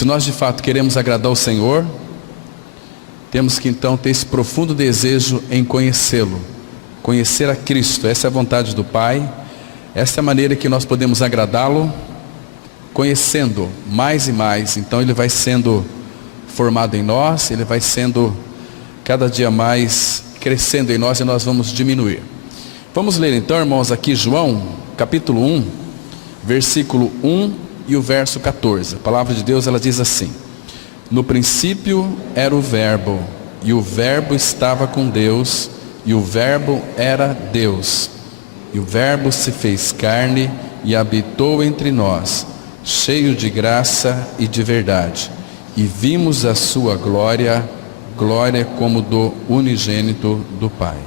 Se nós de fato queremos agradar o Senhor, temos que então ter esse profundo desejo em conhecê-lo, conhecer a Cristo. Essa é a vontade do Pai, essa é a maneira que nós podemos agradá-lo, conhecendo mais e mais. Então ele vai sendo formado em nós, ele vai sendo cada dia mais crescendo em nós e nós vamos diminuir. Vamos ler então, irmãos, aqui João, capítulo 1, versículo 1 e o verso 14. A palavra de Deus, ela diz assim: no princípio era o Verbo, e o Verbo estava com Deus, e o Verbo era Deus. E o Verbo se fez carne e habitou entre nós, cheio de graça e de verdade. E vimos a sua glória, glória como do unigênito do Pai.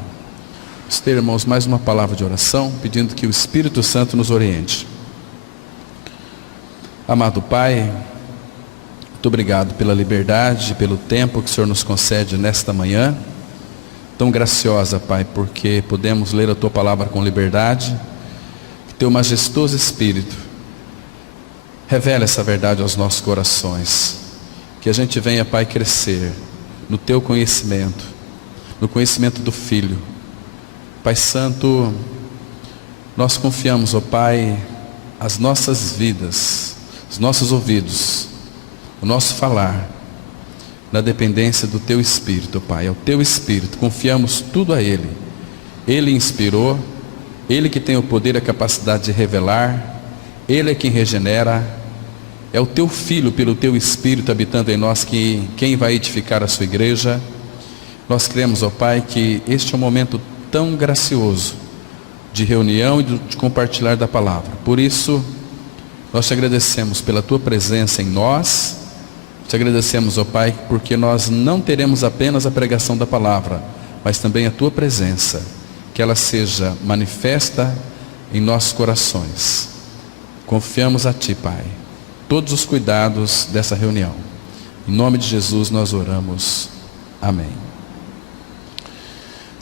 Vamos ter, irmãos, mais uma palavra de oração, pedindo que o Espírito Santo nos oriente. Amado Pai, muito obrigado pela liberdade, pelo tempo que o Senhor nos concede nesta manhã, tão graciosa, Pai, porque podemos ler a Tua palavra com liberdade. Que Teu majestoso Espírito revela essa verdade aos nossos corações, que a gente venha, Pai, crescer no Teu conhecimento, no conhecimento do Filho. Pai Santo, nós confiamos, ó Pai, as nossas vidas, os nossos ouvidos, o nosso falar, na dependência do Teu Espírito, Pai. É o Teu Espírito, confiamos tudo a Ele. Ele inspirou, Ele que tem o poder e a capacidade de revelar, Ele é quem regenera. É o Teu Filho, pelo Teu Espírito habitando em nós, quem vai edificar a Sua igreja. Nós cremos, ó Pai, que este é um momento tão gracioso de reunião e de compartilhar da palavra. Por isso, nós Te agradecemos pela Tua presença em nós. Te agradecemos, ó Pai, porque nós não teremos apenas a pregação da palavra, mas também a Tua presença, que ela seja manifesta em nossos corações. Confiamos a Ti, Pai, todos os cuidados dessa reunião. Em nome de Jesus nós oramos. Amém.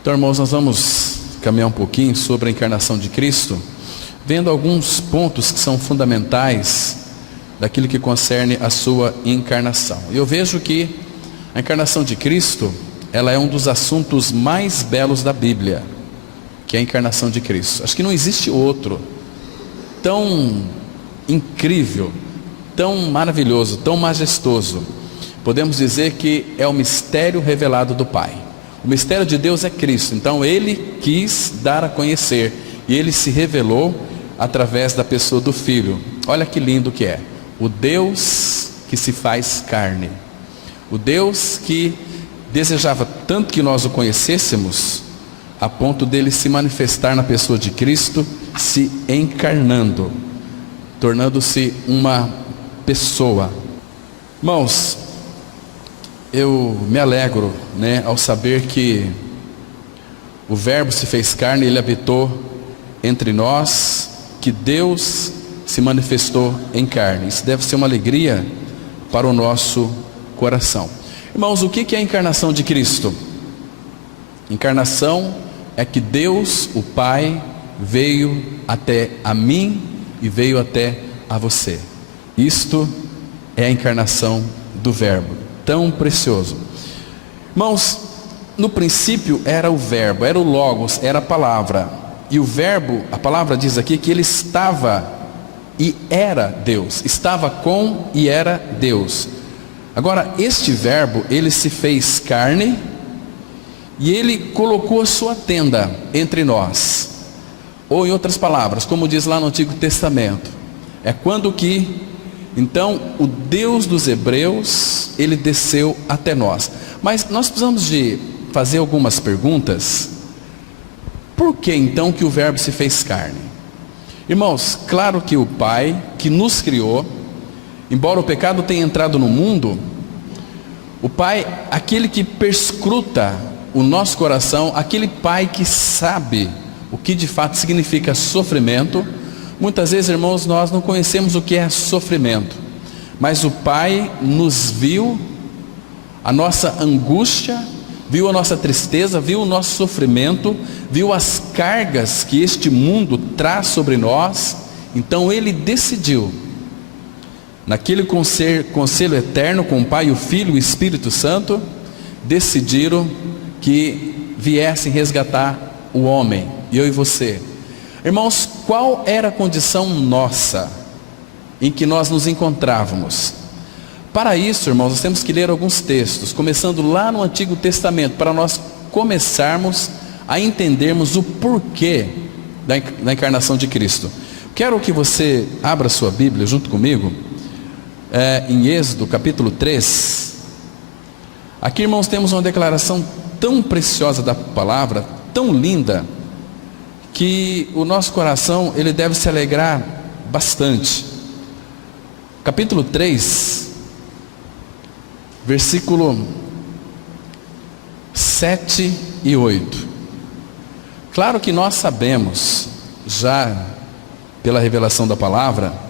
Então, irmãos, nós vamos caminhar um pouquinho sobre a encarnação de Cristo, vendo alguns pontos que são fundamentais daquilo que concerne a sua encarnação. Eu vejo que a encarnação de Cristo, ela é um dos assuntos mais belos da Bíblia, que é a encarnação de Cristo. Acho que não existe outro tão incrível, tão maravilhoso, tão majestoso. Podemos dizer que é o mistério revelado do Pai. O mistério de Deus é Cristo, então Ele quis dar a conhecer, e Ele se revelou através da pessoa do Filho. Olha que lindo que é, o Deus que se faz carne, o Deus que desejava tanto que nós o conhecêssemos, a ponto dele se manifestar na pessoa de Cristo, se encarnando, tornando-se uma pessoa. Irmãos, eu me alegro, ao saber que o Verbo se fez carne, Ele habitou entre nós, que Deus se manifestou em carne. Isso deve ser uma alegria para o nosso coração. Irmãos, o que é a encarnação de Cristo? Encarnação é que Deus, o Pai, veio até a mim e veio até a você. Isto é a encarnação do Verbo, tão precioso. Irmãos, no princípio era o Verbo, era o Logos, era a palavra. E o Verbo, a palavra diz aqui que ele estava e era Deus, estava com e era Deus. Agora, este Verbo, ele se fez carne e ele colocou a sua tenda entre nós. Ou em outras palavras, como diz lá no Antigo Testamento, é quando que, então, o Deus dos Hebreus, ele desceu até nós. Mas nós precisamos de fazer algumas perguntas. Por que então que o Verbo se fez carne? Irmãos, claro que o Pai que nos criou, embora o pecado tenha entrado no mundo, o Pai, aquele que perscruta o nosso coração, aquele Pai que sabe o que de fato significa sofrimento. Muitas vezes, irmãos, nós não conhecemos o que é sofrimento, mas o Pai nos viu a nossa angústia, viu a nossa tristeza, viu o nosso sofrimento, viu as cargas que este mundo traz sobre nós. Então Ele decidiu, naquele conselho eterno com o Pai, o Filho e o Espírito Santo, decidiram que viessem resgatar o homem, eu e você. Irmãos, qual era a condição nossa em que nós nos encontrávamos? Para isso, irmãos, nós temos que ler alguns textos, começando lá no Antigo Testamento, para nós começarmos a entendermos o porquê da encarnação de Cristo. Quero que você abra sua Bíblia junto comigo, em Êxodo capítulo 3. Aqui, irmãos, temos uma declaração tão preciosa da palavra, tão linda, que o nosso coração ele deve se alegrar bastante. Capítulo 3, versículo 7 e 8. Claro que nós sabemos, já pela revelação da palavra,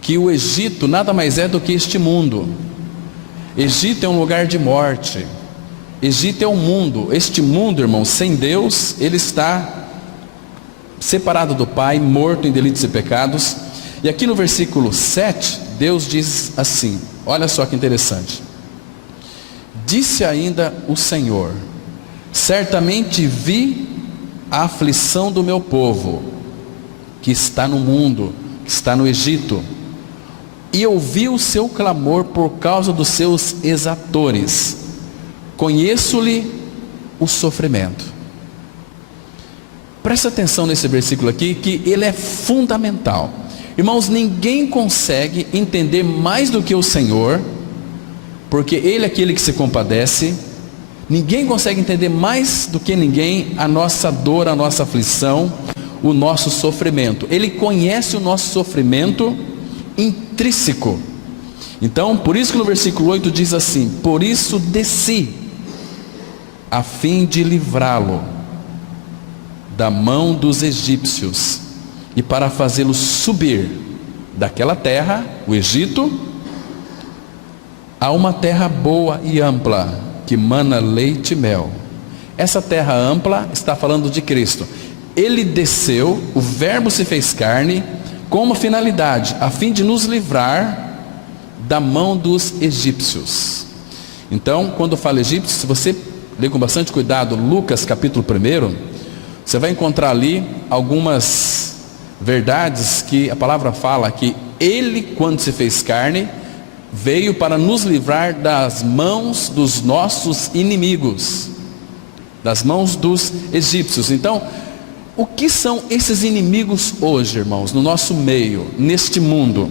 que o Egito nada mais é do que este mundo. Egito é um lugar de morte. Egito é um mundo. Este mundo, irmão, sem Deus, ele está separado do Pai, morto em delitos e pecados. E aqui no versículo 7, Deus diz assim, olha só que interessante. Disse ainda o Senhor: certamente vi a aflição do meu povo, que está no mundo, que está no Egito, e ouvi o seu clamor por causa dos seus exatores. Conheço-lhe o sofrimento. Presta atenção nesse versículo aqui, que ele é fundamental. Irmãos, ninguém consegue entender mais do que o Senhor, porque Ele é aquele que se compadece. Ninguém consegue entender mais do que ninguém a nossa dor, a nossa aflição, o nosso sofrimento. Ele conhece o nosso sofrimento intrínseco. Então, por isso que no versículo 8 diz assim: por isso desci, a fim de livrá-lo da mão dos egípcios, e para fazê-lo subir daquela terra, o Egito, a uma terra boa e ampla, que mana leite e mel. Essa terra ampla está falando de Cristo. Ele desceu, o Verbo se fez carne, com uma finalidade, a fim de nos livrar da mão dos egípcios. Então, quando fala egípcios, se você ler com bastante cuidado Lucas capítulo 1, você vai encontrar ali algumas verdades que a palavra fala que Ele, quando se fez carne, veio para nos livrar das mãos dos nossos inimigos, das mãos dos egípcios. Então, o que são esses inimigos hoje, irmãos, no nosso meio, neste mundo?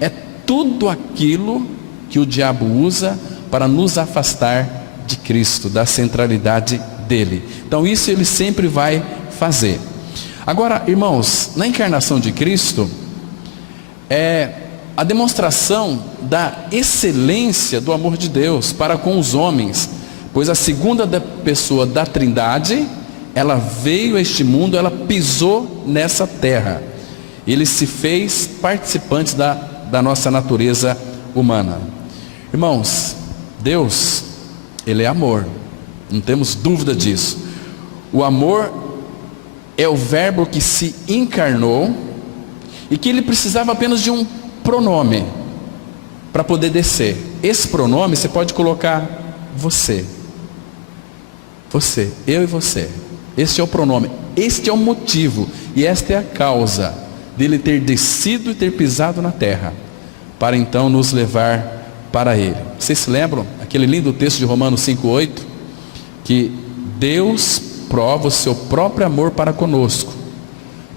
É tudo aquilo que o diabo usa para nos afastar de Cristo, da centralidade dele. Então isso ele sempre vai fazer. Agora, irmãos, na encarnação de Cristo é a demonstração da excelência do amor de Deus para com os homens, pois a segunda pessoa da Trindade, ela veio a este mundo, ela pisou nessa terra, ele se fez participante da nossa natureza humana. Irmãos, Deus, Ele é amor, não temos dúvida disso. O amor é o Verbo que se encarnou e que Ele precisava apenas de um pronome para poder descer. Esse pronome você pode colocar você, eu e você. Este é o pronome, este é o motivo e esta é a causa dele ter descido e ter pisado na terra, para então nos levar para Ele. Vocês se lembram aquele lindo texto de Romanos 5,8, que Deus prova o seu próprio amor para conosco,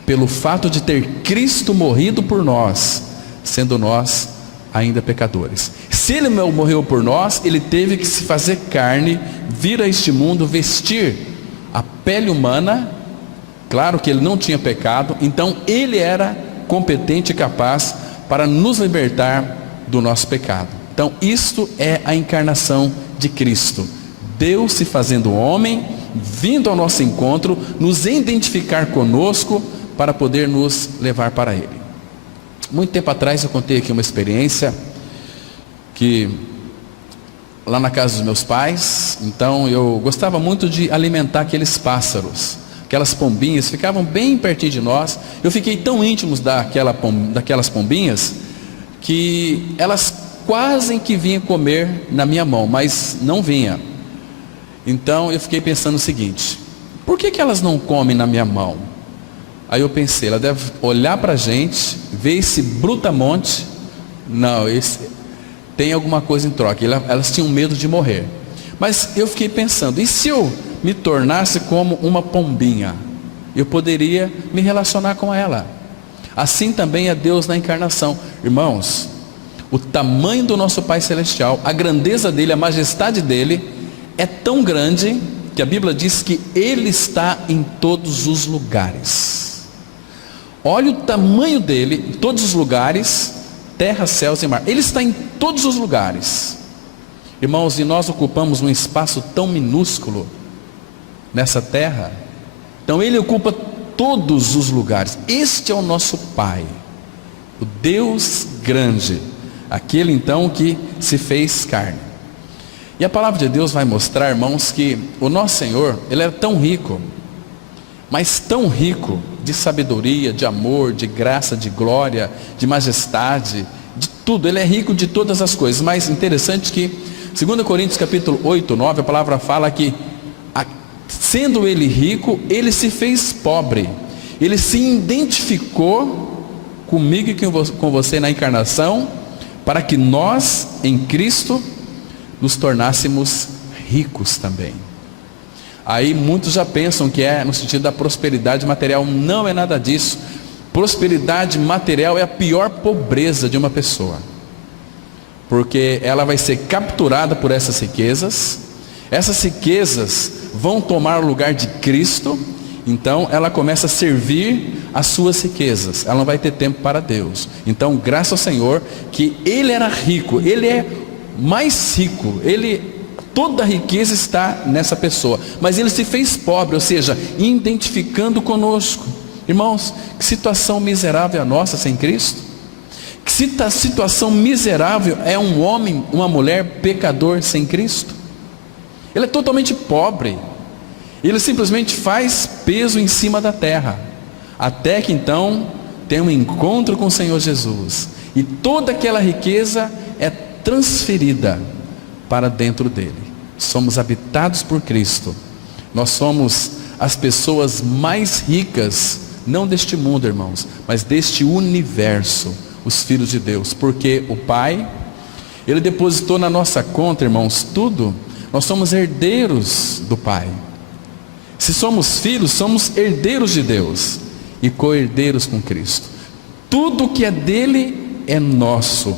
pelo fato de ter Cristo morrido por nós, sendo nós ainda pecadores. Se Ele morreu por nós, Ele teve que se fazer carne, vir a este mundo, vestir a pele humana. Claro que Ele não tinha pecado, então Ele era competente e capaz para nos libertar do nosso pecado. Então isto é a encarnação de Cristo, Deus se fazendo homem, vindo ao nosso encontro, nos identificar conosco para poder nos levar para Ele. Muito tempo atrás eu contei aqui uma experiência que lá na casa dos meus pais, então eu gostava muito de alimentar aqueles pássaros, aquelas pombinhas, ficavam bem pertinho de nós. Eu fiquei tão íntimo daquelas pombinhas que elas quase que vinham comer na minha mão, mas não vinha. Então eu fiquei pensando o seguinte: por que elas não comem na minha mão? Aí eu pensei, ela deve olhar para a gente, ver esse brutamonte, não, tem alguma coisa em troca. Elas tinham medo de morrer. Mas eu fiquei pensando, e se eu me tornasse como uma pombinha? Eu poderia me relacionar com ela. Assim também é Deus na encarnação. Irmãos, o tamanho do nosso Pai Celestial, a grandeza dele, a majestade dele é tão grande que a Bíblia diz que Ele está em todos os lugares. Olha o tamanho dele, em todos os lugares, terra, céus e mar. Ele está em todos os lugares. Irmãos, e nós ocupamos um espaço tão minúsculo nessa terra. Então Ele ocupa todos os lugares. Este é o nosso Pai, o Deus grande, aquele então que se fez carne. E a palavra de Deus vai mostrar, irmãos, que o nosso Senhor, Ele é tão rico, mas tão rico de sabedoria, de amor, de graça, de glória, de majestade, de tudo. Ele é rico de todas as coisas. Mas interessante que 2 Coríntios capítulo 8, 9, a palavra fala que sendo Ele rico, Ele se fez pobre. Ele se identificou comigo e com você na encarnação, para que nós em Cristo nos tornássemos ricos também. Aí muitos já pensam que é no sentido da prosperidade material. Não é nada disso. Prosperidade material é a pior pobreza de uma pessoa, porque ela vai ser capturada por essas riquezas vão tomar o lugar de Cristo. Então ela começa a servir as suas riquezas, ela não vai ter tempo para Deus. Então graças ao Senhor que Ele era rico, Ele é mais rico, toda a riqueza está nessa pessoa, mas Ele se fez pobre, ou seja, identificando conosco. Irmãos, que situação miserável é a nossa sem Cristo? Que situação miserável é um homem, uma mulher pecador sem Cristo? Ele é totalmente pobre, ele simplesmente faz peso em cima da terra, até que então tem um encontro com o Senhor Jesus, e toda aquela riqueza é transferida para dentro dele. Somos habitados por Cristo. Nós somos as pessoas mais ricas, não deste mundo, irmãos, mas deste universo, os filhos de Deus, porque o Pai, Ele depositou na nossa conta, irmãos, tudo. Nós somos herdeiros do Pai. Se somos filhos, somos herdeiros de Deus e co-herdeiros com Cristo. Tudo que é dele é nosso,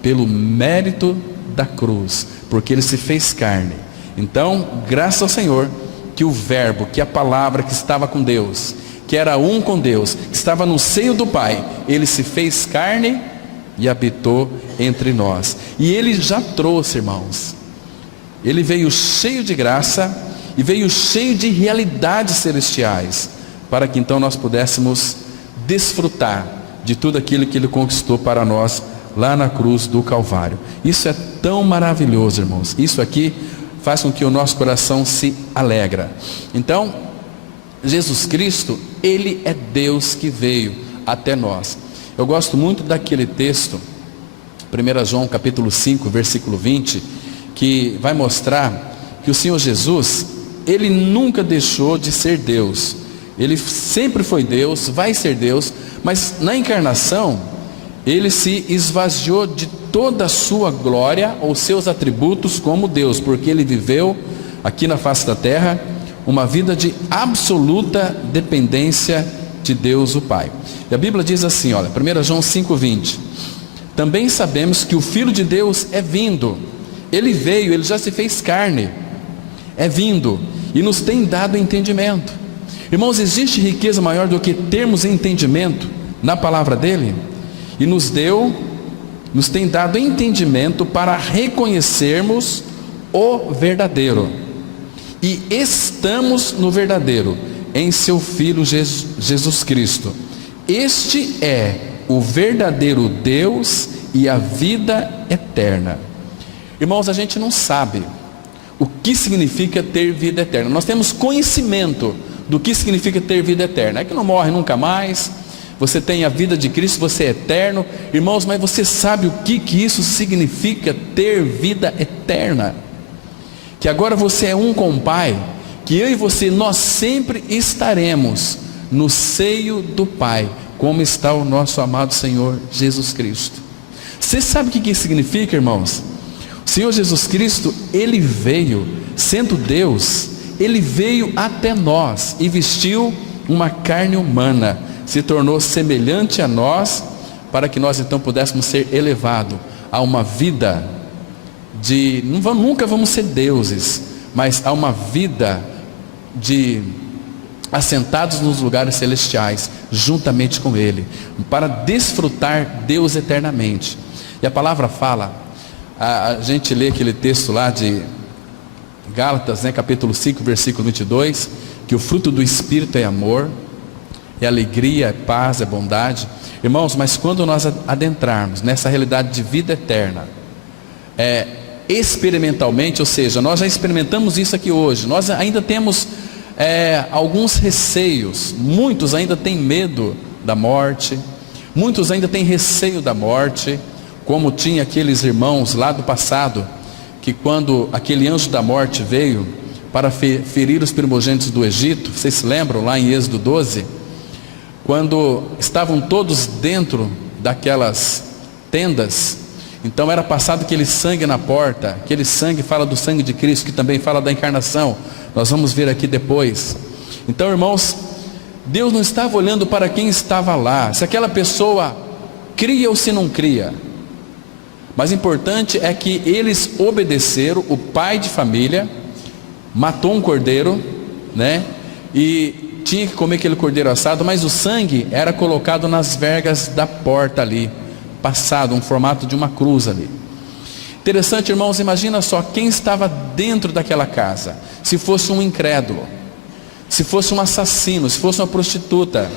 pelo mérito da cruz, porque Ele se fez carne. Então, graças ao Senhor, que o verbo, que a palavra que estava com Deus, que era um com Deus, que estava no seio do Pai, Ele se fez carne e habitou entre nós. E Ele já trouxe, irmãos, Ele veio cheio de graça e veio cheio de realidades celestiais, para que então nós pudéssemos desfrutar de tudo aquilo que Ele conquistou para nós lá na cruz do Calvário. Isso é tão maravilhoso, irmãos. Isso aqui faz com que o nosso coração se alegra. Então, Jesus Cristo, Ele é Deus que veio até nós. Eu gosto muito daquele texto, 1 João capítulo 5, versículo 20, que vai mostrar que o Senhor Jesus, Ele nunca deixou de ser Deus. Ele sempre foi Deus, vai ser Deus, mas na encarnação, Ele se esvaziou de toda a sua glória ou seus atributos como Deus, porque Ele viveu aqui na face da terra uma vida de absoluta dependência de Deus o Pai. E a Bíblia diz assim, olha, 1 João 5,20: também sabemos que o Filho de Deus é vindo. Ele veio, Ele já se fez carne, é vindo e nos tem dado entendimento. Irmãos, existe riqueza maior do que termos entendimento na palavra dEle? E nos tem dado entendimento para reconhecermos o verdadeiro. E estamos no verdadeiro, em seu Filho Jesus Cristo. Este é o verdadeiro Deus e a vida eterna. Irmãos, a gente não sabe o que significa ter vida eterna. Nós temos conhecimento do que significa ter vida eterna. É que não morre nunca mais, você tem a vida de Cristo, você é eterno. Irmãos, mas você sabe o que isso significa, ter vida eterna? Que agora você é um com o Pai, que eu e você, nós sempre estaremos no seio do Pai, como está o nosso amado Senhor Jesus Cristo. Você sabe o que isso significa, irmãos? O Senhor Jesus Cristo, Ele veio, sendo Deus, Ele veio até nós e vestiu uma carne humana, se tornou semelhante a nós, para que nós então pudéssemos ser elevados a uma vida de, nunca vamos ser deuses, mas a uma vida de assentados nos lugares celestiais, juntamente com Ele, para desfrutar Deus eternamente. E a palavra fala, a gente lê aquele texto lá de Gálatas, capítulo 5, versículo 22, que o fruto do Espírito é amor, é alegria, é paz, é bondade. Irmãos, mas quando nós adentrarmos nessa realidade de vida eterna, experimentalmente, ou seja, nós já experimentamos isso aqui hoje, nós ainda temos alguns receios, muitos ainda têm medo da morte, muitos ainda têm receio da morte, como tinha aqueles irmãos lá do passado, que quando aquele anjo da morte veio para ferir os primogênitos do Egito, vocês se lembram lá em Êxodo 12, quando estavam todos dentro daquelas tendas, então era passado aquele sangue na porta, aquele sangue fala do sangue de Cristo, que também fala da encarnação, nós vamos ver aqui depois. Então, irmãos, Deus não estava olhando para quem estava lá, se aquela pessoa cria ou se não cria, mas importante é que eles obedeceram. O pai de família matou um cordeiro, e tinha que comer aquele cordeiro assado, mas o sangue era colocado nas vergas da porta ali, passado, um formato de uma cruz ali. Interessante, irmãos, imagina só quem estava dentro daquela casa, se fosse um incrédulo, se fosse um assassino, se fosse uma prostituta,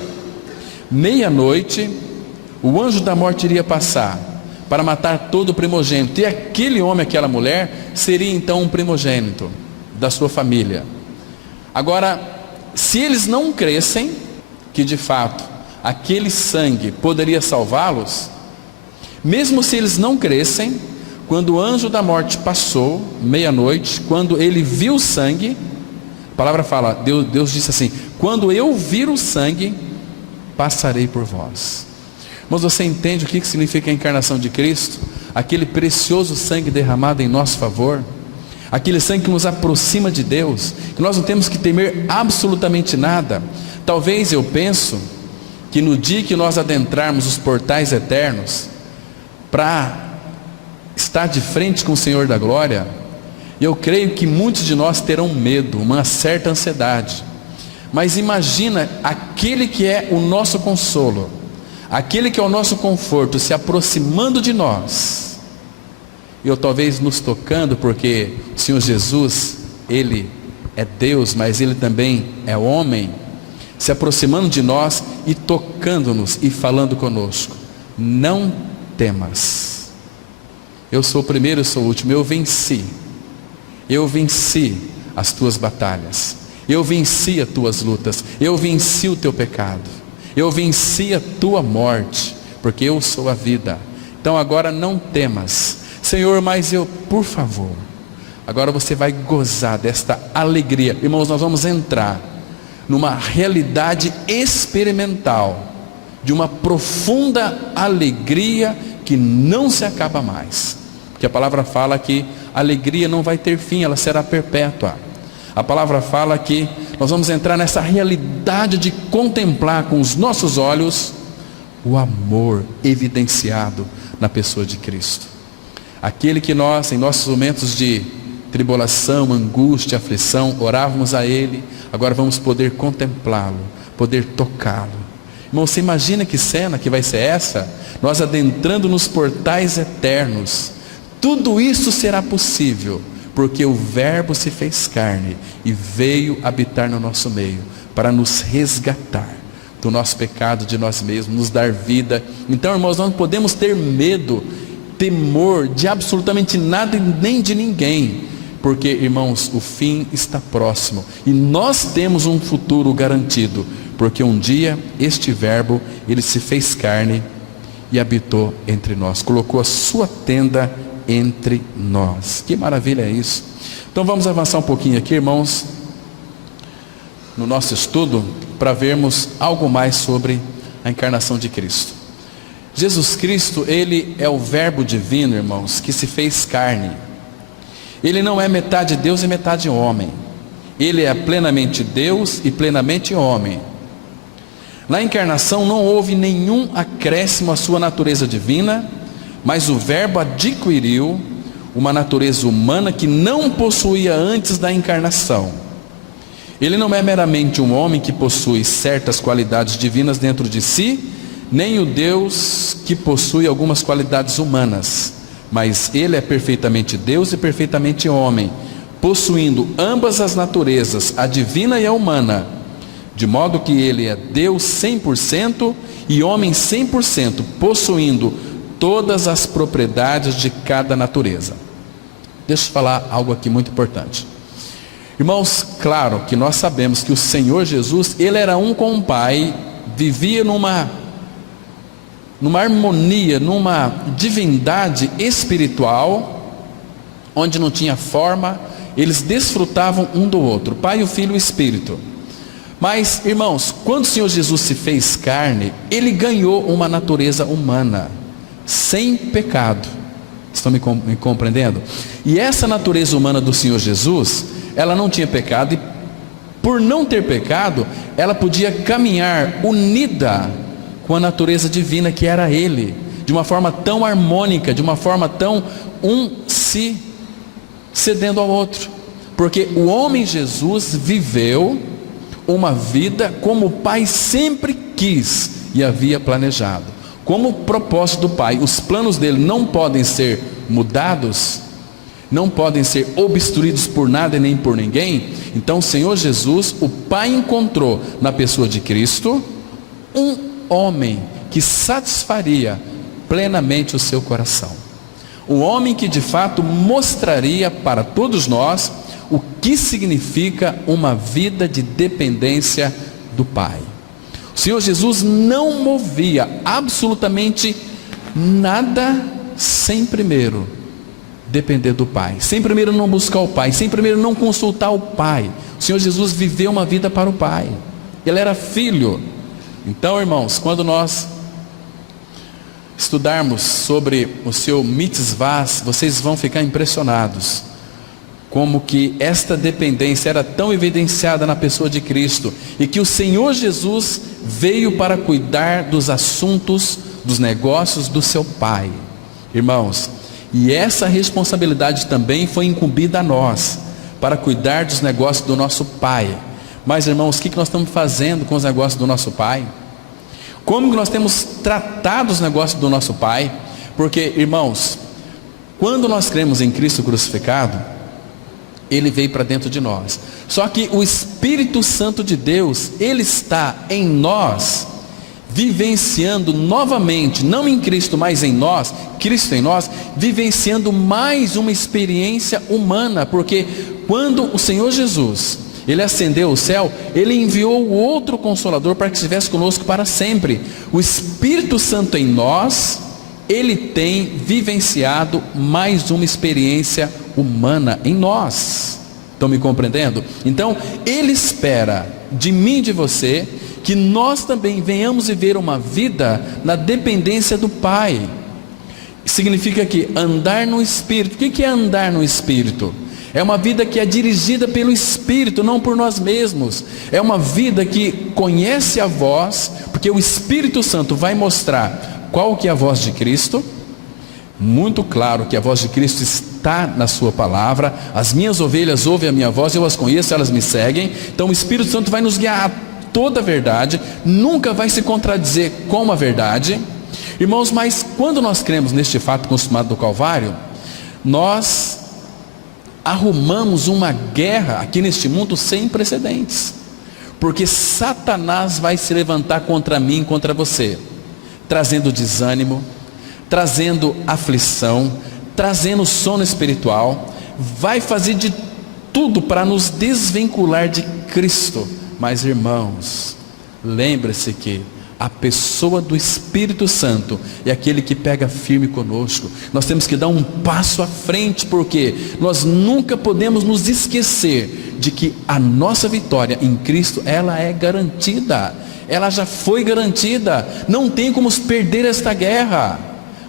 meia-noite, o anjo da morte iria passar, para matar todo o primogênito, e aquele homem, aquela mulher, seria então um primogênito da sua família. Agora, se eles não crescem, que de fato, aquele sangue poderia salvá-los, mesmo se eles não crescem, quando o anjo da morte passou, meia-noite, quando ele viu o sangue, a palavra fala, Deus disse assim, quando eu vir o sangue, passarei por vós. Mas você entende o que significa a encarnação de Cristo? Aquele precioso sangue derramado em nosso favor, aquele sangue que nos aproxima de Deus, que nós não temos que temer absolutamente nada. Talvez eu penso que no dia que nós adentrarmos os portais eternos, para estar de frente com o Senhor da glória, eu creio que muitos de nós terão medo, uma certa ansiedade, mas imagina aquele que é o nosso consolo, aquele que é o nosso conforto, se aproximando de nós, ou talvez nos tocando, porque o Senhor Jesus, Ele é Deus, mas Ele também é homem, se aproximando de nós e tocando-nos e falando conosco, não temas, eu sou o primeiro, eu sou o último, eu venci as tuas batalhas, eu venci as tuas lutas, eu venci o teu pecado, eu venci a tua morte, porque eu sou a vida. Então agora não temas, Senhor, mas por favor, agora você vai gozar desta alegria. Irmãos, nós vamos entrar numa realidade experimental, de uma profunda alegria que não se acaba mais, porque a palavra fala que a alegria não vai ter fim, ela será perpétua. A palavra fala que nós vamos entrar nessa realidade de contemplar com os nossos olhos o amor evidenciado na pessoa de Cristo. Aquele que nós, em nossos momentos de tribulação, angústia, aflição, orávamos a Ele, agora vamos poder contemplá-lo, poder tocá-lo. Irmão, você imagina que cena que vai ser essa? Nós adentrando nos portais eternos. Tudo isso será possível porque o Verbo se fez carne e veio habitar no nosso meio, para nos resgatar do nosso pecado, de nós mesmos, nos dar vida. Então, irmãos, nós não podemos ter medo, temor de absolutamente nada, nem de ninguém, porque, irmãos, o fim está próximo e nós temos um futuro garantido, porque um dia este verbo, ele se fez carne e habitou entre nós, colocou a sua tenda entre nós. Que maravilha é isso! Então vamos avançar um pouquinho aqui, irmãos, no nosso estudo, para vermos algo mais sobre a encarnação de Cristo. Jesus Cristo, ele é o verbo divino, irmãos, que se fez carne. Ele não é metade Deus e metade homem. Ele é plenamente Deus e plenamente homem. Na encarnação não houve nenhum acréscimo à sua natureza divina, mas o verbo adquiriu uma natureza humana que não possuía antes da encarnação. Ele não é meramente um homem que possui certas qualidades divinas dentro de si, nem o Deus que possui algumas qualidades humanas, mas ele é perfeitamente Deus e perfeitamente homem, possuindo ambas as naturezas, a divina e a humana, de modo que ele é Deus 100% e homem 100%, possuindo todas as propriedades de cada natureza. Deixa eu falar algo aqui muito importante. Irmãos, claro que nós sabemos que o Senhor Jesus, ele era um com o Pai, vivia numa harmonia, numa divindade espiritual, onde não tinha forma, eles desfrutavam um do outro, Pai, o Filho e o Espírito. Mas, irmãos, quando o Senhor Jesus se fez carne, ele ganhou uma natureza humana, sem pecado. Estão me compreendendo? E essa natureza humana do Senhor Jesus, ela não tinha pecado, e por não ter pecado, ela podia caminhar unida com a natureza divina que era ele, de uma forma tão harmônica, de uma forma tão se cedendo ao outro, porque o homem Jesus viveu uma vida como o Pai sempre quis e havia planejado, como o propósito do Pai. Os planos dele não podem ser mudados, não podem ser obstruídos por nada e nem por ninguém. Então o Senhor Jesus, o Pai encontrou na pessoa de Cristo um homem que satisfaria plenamente o seu coração, um homem que de fato mostraria para todos nós o que significa uma vida de dependência do Pai. O Senhor Jesus não movia absolutamente nada sem primeiro depender do Pai, sem primeiro não buscar o Pai, sem primeiro não consultar o Pai. O Senhor Jesus viveu uma vida para o Pai, ele era filho. Então, irmãos, quando nós estudarmos sobre o seu mitzvahs, vocês vão ficar impressionados como que esta dependência era tão evidenciada na pessoa de Cristo, e que o Senhor Jesus veio para cuidar dos assuntos, dos negócios do seu Pai. Irmãos, e essa responsabilidade também foi incumbida a nós, para cuidar dos negócios do nosso Pai. Mas, irmãos, o que nós estamos fazendo com os negócios do nosso Pai? Como que nós temos tratado os negócios do nosso Pai? Porque, irmãos, quando nós cremos em Cristo crucificado, ele veio para dentro de nós. Só que o Espírito Santo de Deus, ele está em nós, vivenciando novamente, não em Cristo, mas em nós, Cristo em nós, vivenciando mais uma experiência humana, porque quando o Senhor Jesus, ele ascendeu ao céu, ele enviou o outro Consolador para que estivesse conosco para sempre. O Espírito Santo em nós, ele tem vivenciado mais uma experiência humana em nós. Estão me compreendendo? Então, ele espera de mim e de você que nós também venhamos viver uma vida na dependência do Pai. Significa que andar no Espírito. O que é andar no Espírito? É uma vida que é dirigida pelo Espírito, não por nós mesmos. É uma vida que conhece a voz, porque o Espírito Santo vai mostrar qual que é a voz de Cristo. Muito claro que a voz de Cristo está na sua palavra. As minhas ovelhas ouvem a minha voz, eu as conheço, elas me seguem. Então o Espírito Santo vai nos guiar a toda a verdade, nunca vai se contradizer com a verdade. Irmãos, mas quando nós cremos neste fato consumado do Calvário, nós arrumamos uma guerra aqui neste mundo sem precedentes, porque Satanás vai se levantar contra mim, contra você, trazendo desânimo, trazendo aflição, trazendo sono espiritual, vai fazer de tudo para nos desvincular de Cristo. Mas, irmãos, lembre-se que a pessoa do Espírito Santo é aquele que pega firme conosco. Nós temos que dar um passo à frente, porque nós nunca podemos nos esquecer de que a nossa vitória em Cristo, ela é garantida, ela já foi garantida, não tem como perder esta guerra.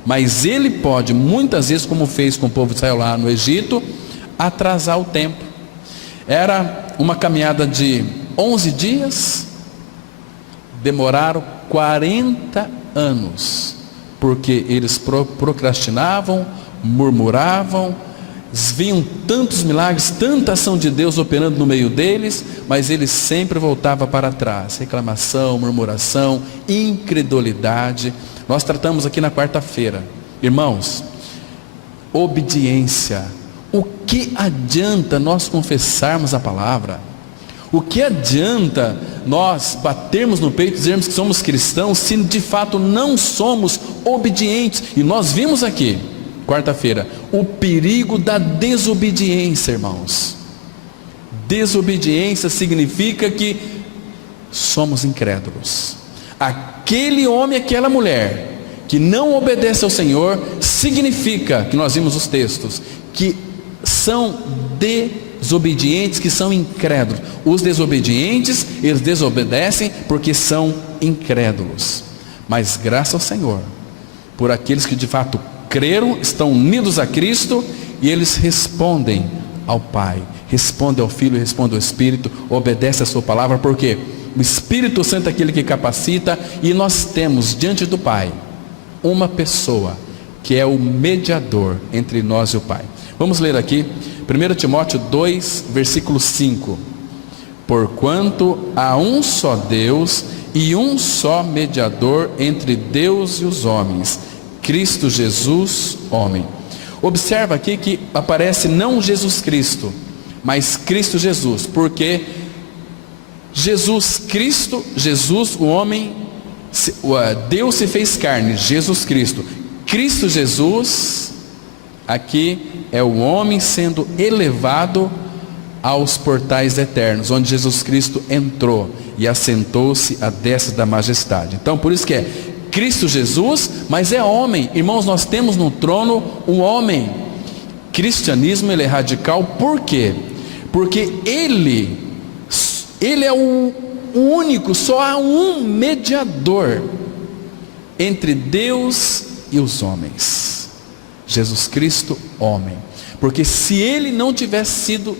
Mas Ele pode, muitas vezes, como fez com o povo de Israel lá no Egito, atrasar o tempo. Era uma caminhada de 11 dias, demoraram 40 anos, porque eles procrastinavam, murmuravam, viam tantos milagres, tanta ação de Deus operando no meio deles, mas eles sempre voltavam para trás, reclamação, murmuração, incredulidade. Nós tratamos aqui na quarta-feira, irmãos, obediência. O que adianta nós confessarmos a palavra? O que adianta nós batermos no peito e dizermos que somos cristãos, se de fato não somos obedientes? E nós vimos aqui, quarta-feira, o perigo da desobediência, irmãos. Desobediência significa que somos incrédulos. Aquele homem, aquela mulher que não obedece ao Senhor, significa, que nós vimos os textos, que são desobedientes, que são incrédulos. Os desobedientes, eles desobedecem porque são incrédulos. Mas graças ao Senhor, por aqueles que de fato creram, estão unidos a Cristo, e eles respondem ao Pai, respondem ao Filho, respondem ao Espírito, obedecem a sua palavra, porque o Espírito Santo é aquele que capacita, e nós temos diante do Pai uma pessoa que é o mediador entre nós e o Pai. Vamos ler aqui 1 Timóteo 2, versículo 5. Porquanto há um só Deus e um só mediador entre Deus e os homens, Cristo Jesus, homem. Observa aqui que aparece não Jesus Cristo, mas Cristo Jesus, porque Jesus Cristo, Jesus, o homem, Deus se fez carne, Jesus Cristo. Cristo Jesus, aqui é o homem sendo elevado aos portais eternos, onde Jesus Cristo entrou e assentou-se à destra da majestade. Então, por isso que é Cristo Jesus, mas é homem. Irmãos, nós temos no trono um homem. Cristianismo, ele é radical, por quê? Porque ele é o único, só há um mediador entre Deus e os homens, Jesus Cristo, homem. Porque se ele não tivesse sido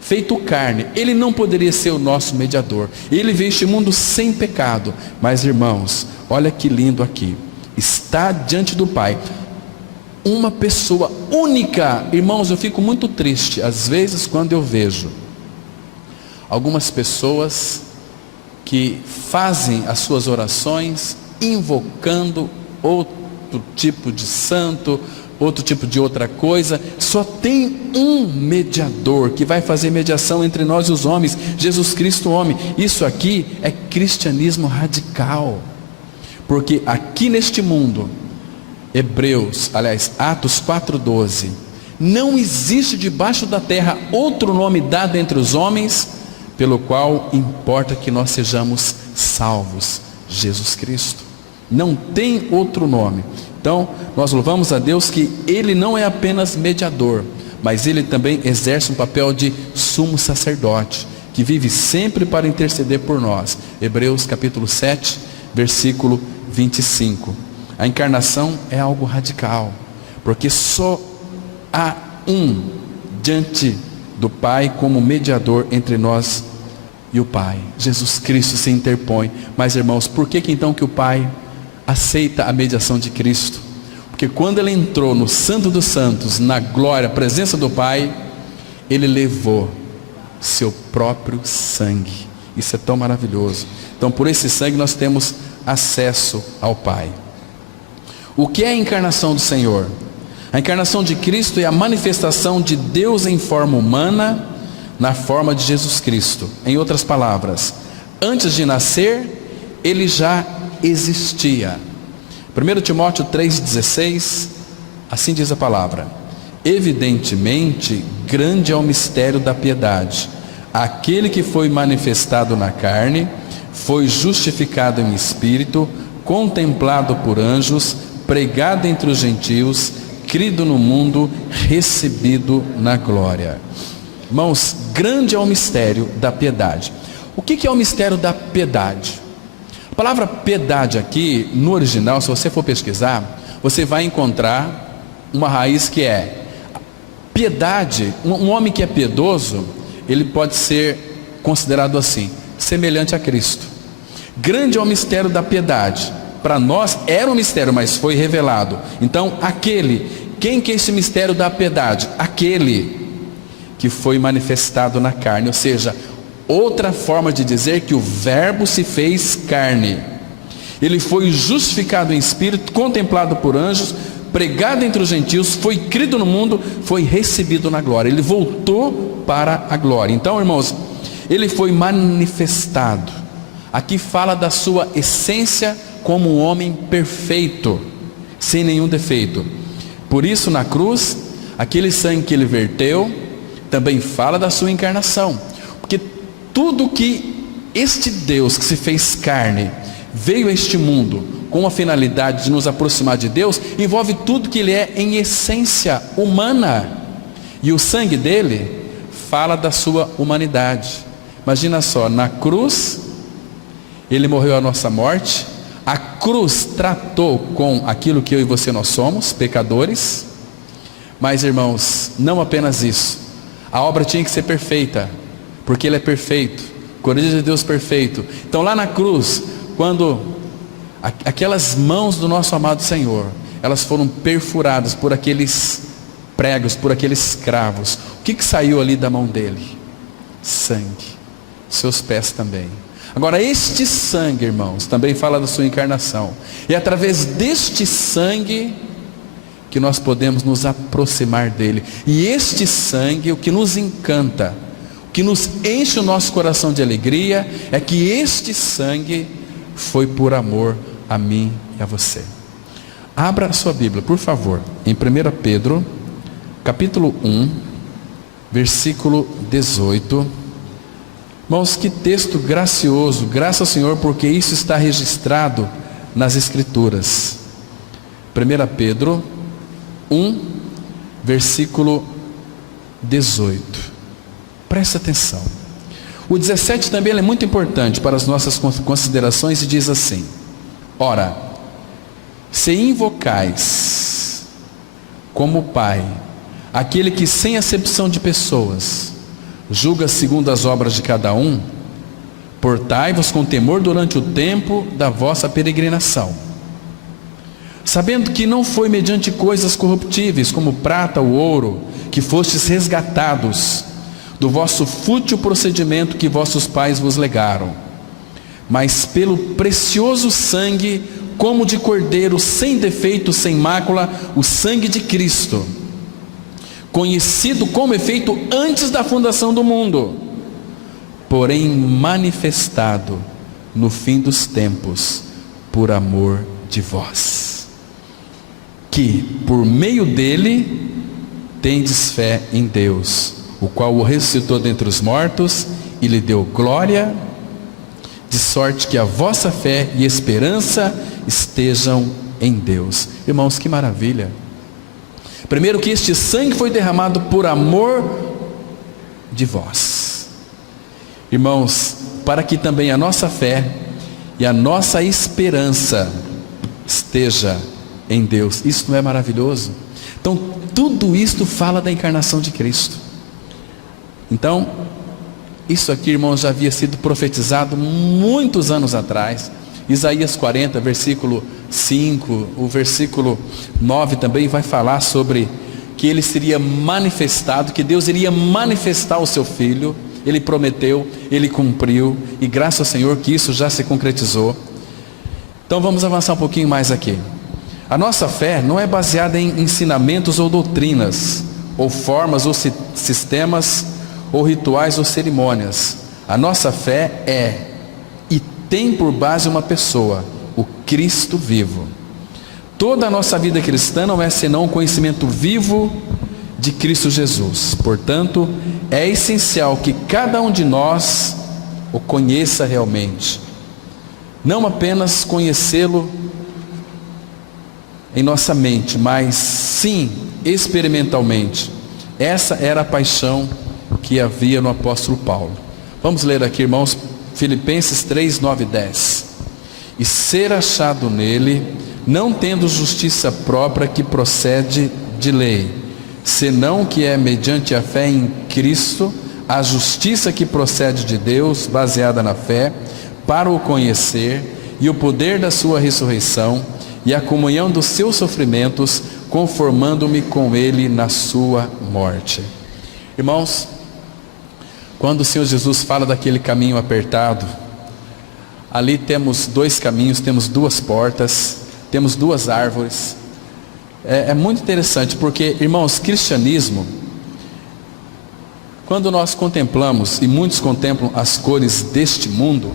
feito carne, ele não poderia ser o nosso mediador. Ele veio a este mundo sem pecado. Mas, irmãos, olha que lindo aqui, está diante do Pai uma pessoa única. Irmãos, eu fico muito triste às vezes quando eu vejo algumas pessoas que fazem as suas orações invocando outro tipo de santo, outro tipo de outra coisa. Só tem um mediador que vai fazer mediação entre nós e os homens, Jesus Cristo, homem. Isso aqui é cristianismo radical, porque aqui neste mundo, Atos 4:12, não existe debaixo da terra outro nome dado entre os homens, pelo qual importa que nós sejamos salvos, Jesus Cristo. Não tem outro nome. Então, nós louvamos a Deus que Ele não é apenas mediador, mas Ele também exerce um papel de sumo sacerdote, que vive sempre para interceder por nós. Hebreus capítulo 7, versículo 25. A encarnação é algo radical, porque só há um diante do Pai como mediador entre nós e o Pai. Jesus Cristo se interpõe. Mas, irmãos, por que então que o Pai aceita a mediação de Cristo? Porque quando ele entrou no Santo dos Santos, na glória, presença do Pai, ele levou seu próprio sangue. Isso é tão maravilhoso. Então, por esse sangue nós temos acesso ao Pai. O que é a encarnação do Senhor? A encarnação de Cristo é a manifestação de Deus em forma humana, na forma de Jesus Cristo. Em outras palavras, antes de nascer, ele já existia. 1 Timóteo 3,16, assim diz a palavra: Evidentemente, grande é o mistério da piedade. Aquele que foi manifestado na carne, foi justificado em espírito, contemplado por anjos, pregado entre os gentios, crido no mundo, recebido na glória. Irmãos, grande é o mistério da piedade. O que é o mistério da piedade? A palavra piedade aqui, no original, se você for pesquisar, você vai encontrar uma raiz que é piedade. Um homem que é piedoso, ele pode ser considerado assim, semelhante a Cristo. Grande é o mistério da piedade. Para nós era um mistério, mas foi revelado. Então, quem que é esse mistério da piedade? Aquele que foi manifestado na carne, ou seja, outra forma de dizer que o verbo se fez carne. Ele foi justificado em espírito, contemplado por anjos, pregado entre os gentios, foi crido no mundo, foi recebido na glória. Ele voltou para a glória. Então, irmãos, ele foi manifestado. Aqui fala da sua essência como um homem perfeito, sem nenhum defeito. Por isso, na cruz, aquele sangue que ele verteu, também fala da sua encarnação. Porque tudo que este Deus que se fez carne, veio a este mundo com a finalidade de nos aproximar de Deus, envolve tudo que ele é em essência humana. E o sangue dele fala da sua humanidade. Imagina só, na cruz, ele morreu a nossa morte. A cruz tratou com aquilo que eu e você nós somos, pecadores. Mas, irmãos, não apenas isso. A obra tinha que ser perfeita, porque ele é perfeito, Cordeiro de Deus perfeito. Então lá na cruz, quando aquelas mãos do nosso amado Senhor, elas foram perfuradas por aqueles pregos, por aqueles cravos, o que saiu ali da mão dele? Sangue. Seus pés também. Agora este sangue, irmãos, também fala da sua encarnação. E é através deste sangue que nós podemos nos aproximar dele. E este sangue, o que nos encanta, o que nos enche o nosso coração de alegria, é que este sangue foi por amor a mim e a você. Abra a sua Bíblia, por favor, em 1 Pedro, capítulo 1, versículo 18. Irmãos, que texto gracioso, graças ao Senhor, porque isso está registrado nas Escrituras. 1 Pedro 1, versículo 18. Presta atenção. O 17 também é muito importante para as nossas considerações e diz assim: ora, se invocais como Pai aquele que sem acepção de pessoas julga segundo as obras de cada um, portai-vos com temor durante o tempo da vossa peregrinação, sabendo que não foi mediante coisas corruptíveis, como prata ou ouro, que fostes resgatados do vosso fútil procedimento que vossos pais vos legaram, mas pelo precioso sangue, como de cordeiro, sem defeito, sem mácula, o sangue de Cristo, conhecido como efeito antes da fundação do mundo, porém manifestado no fim dos tempos, por amor de vós, que por meio dele tendes fé em Deus, o qual o ressuscitou dentre os mortos e lhe deu glória, de sorte que a vossa fé e esperança estejam em Deus. Irmãos, que maravilha! Primeiro, que este sangue foi derramado por amor de vós. Irmãos, para que também a nossa fé e a nossa esperança esteja em Deus. Isso não é maravilhoso? Então, tudo isto fala da encarnação de Cristo. Então, isso aqui, irmãos, já havia sido profetizado muitos anos atrás. Isaías 40, versículo 5, o versículo 9 também vai falar sobre que ele seria manifestado, que Deus iria manifestar o seu Filho. Ele prometeu, ele cumpriu, e graças ao Senhor que isso já se concretizou. Então vamos avançar um pouquinho mais aqui. A nossa fé não é baseada em ensinamentos ou doutrinas, ou formas ou sistemas, ou rituais ou cerimônias. A nossa fé é e tem por base uma pessoa, o Cristo vivo. Toda a nossa vida cristã não é senão um conhecimento vivo de Cristo Jesus. Portanto, é essencial que cada um de nós o conheça realmente. Não apenas conhecê-lo em nossa mente, mas sim experimentalmente. Essa era a paixão que havia no apóstolo Paulo. Vamos ler aqui, irmãos, Filipenses 3, 9 e 10. E ser achado nele, não tendo justiça própria que procede de lei, senão que é mediante a fé em Cristo, a justiça que procede de Deus, baseada na fé, para o conhecer, e o poder da sua ressurreição, e a comunhão dos seus sofrimentos, conformando-me com ele na sua morte. Irmãos, quando o Senhor Jesus fala daquele caminho apertado, ali temos dois caminhos, temos duas portas, temos duas árvores. É muito interessante, porque, irmãos, cristianismo, quando nós contemplamos, e muitos contemplam as cores deste mundo,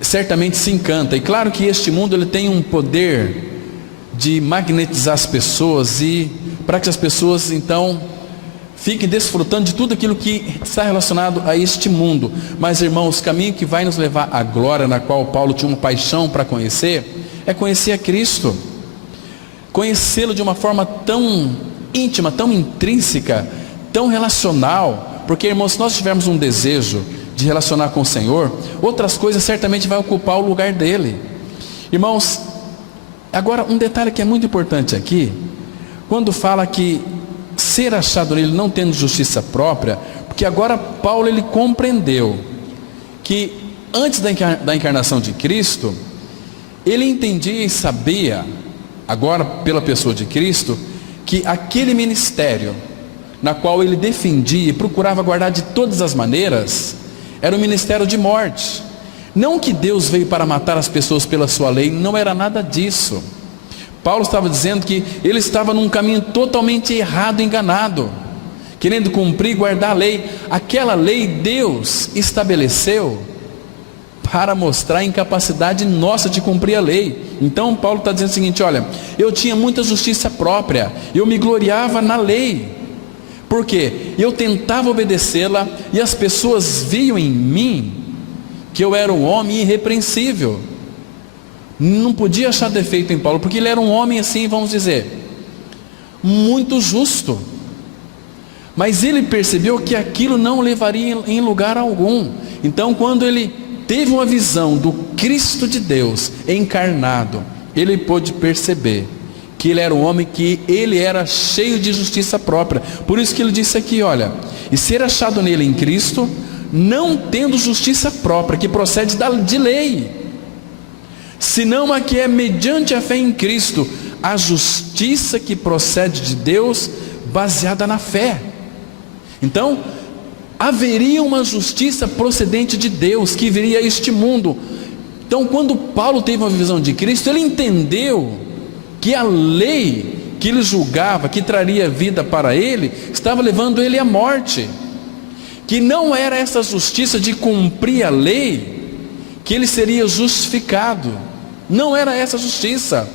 certamente se encanta. E claro que este mundo ele tem um poder de magnetizar as pessoas, e para que as pessoas então fiquem desfrutando de tudo aquilo que está relacionado a este mundo. Mas, irmãos, o caminho que vai nos levar à glória, na qual Paulo tinha uma paixão para conhecer, é conhecer a Cristo, conhecê-lo de uma forma tão íntima, tão intrínseca, tão relacional. Porque, irmãos, se nós tivermos um desejo de relacionar com o Senhor, outras coisas certamente vai ocupar o lugar dele. Irmãos, agora um detalhe que é muito importante aqui, quando fala que ser achado nele não tendo justiça própria, porque agora Paulo ele compreendeu que antes da encarnação de Cristo, ele entendia e sabia, agora pela pessoa de Cristo, que aquele ministério na qual ele defendia e procurava guardar de todas as maneiras, era um ministério de morte. Não que Deus veio para matar as pessoas pela sua lei, não era nada disso. Paulo estava dizendo que ele estava num caminho totalmente errado, enganado, querendo cumprir e guardar a lei. Aquela lei Deus estabeleceu para mostrar a incapacidade nossa de cumprir a lei. Então Paulo está dizendo o seguinte: olha, eu tinha muita justiça própria, eu me gloriava na lei, porque eu tentava obedecê-la, e as pessoas viam em mim que eu era um homem irrepreensível. Não podia achar defeito em Paulo, porque ele era um homem assim, vamos dizer, muito justo. Mas ele percebeu que aquilo não levaria em lugar algum. Então, quando ele teve uma visão do Cristo de Deus encarnado, ele pôde perceber que ele era um homem, que ele era cheio de justiça própria. Por isso que ele disse aqui, olha, e ser achado nele em Cristo, não tendo justiça própria, que procede de lei, senão a que é mediante a fé em Cristo, a justiça que procede de Deus, baseada na fé. Então, haveria uma justiça procedente de Deus, que viria a este mundo. Então, quando Paulo teve uma visão de Cristo, ele entendeu que a lei que ele julgava, que traria vida para ele, estava levando ele à morte. Que não era essa justiça de cumprir a lei que ele seria justificado. Não era essa justiça.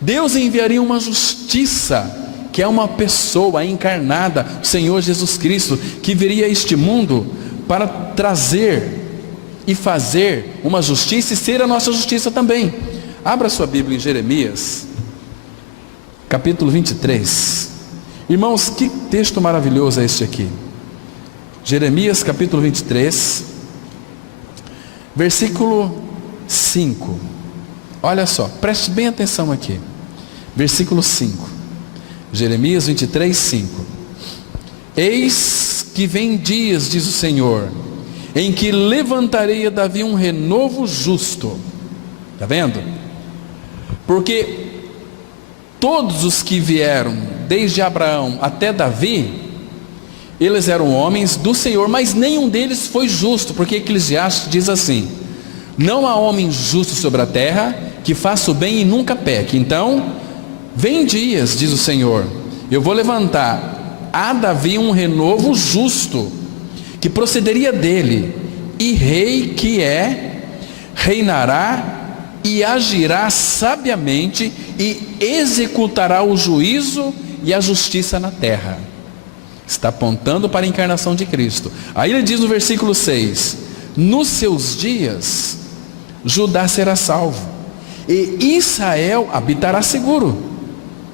Deus enviaria uma justiça, que é uma pessoa encarnada, o Senhor Jesus Cristo, que viria a este mundo para trazer e fazer uma justiça e ser a nossa justiça também. Abra sua Bíblia em Jeremias, capítulo 23. Irmãos, que texto maravilhoso é este aqui. Jeremias capítulo 23, versículo 5. Olha só, preste bem atenção aqui. Versículo 5. Jeremias 23, 5. Eis que vem dias, diz o Senhor, em que levantarei a Davi um renovo justo. Está vendo? Porque todos os que vieram, desde Abraão até Davi, eles eram homens do Senhor, mas nenhum deles foi justo, porque Eclesiastes diz assim: não há homem justo sobre a terra, que faça o bem e nunca peque. Então, vem dias, diz o Senhor, eu vou levantar a Davi um renovo justo, que procederia dele, e rei que reinará e agirá sabiamente e executará o juízo e a justiça na terra. Está apontando para a encarnação de Cristo. Aí ele diz no versículo 6: nos seus dias Judá será salvo e Israel habitará seguro.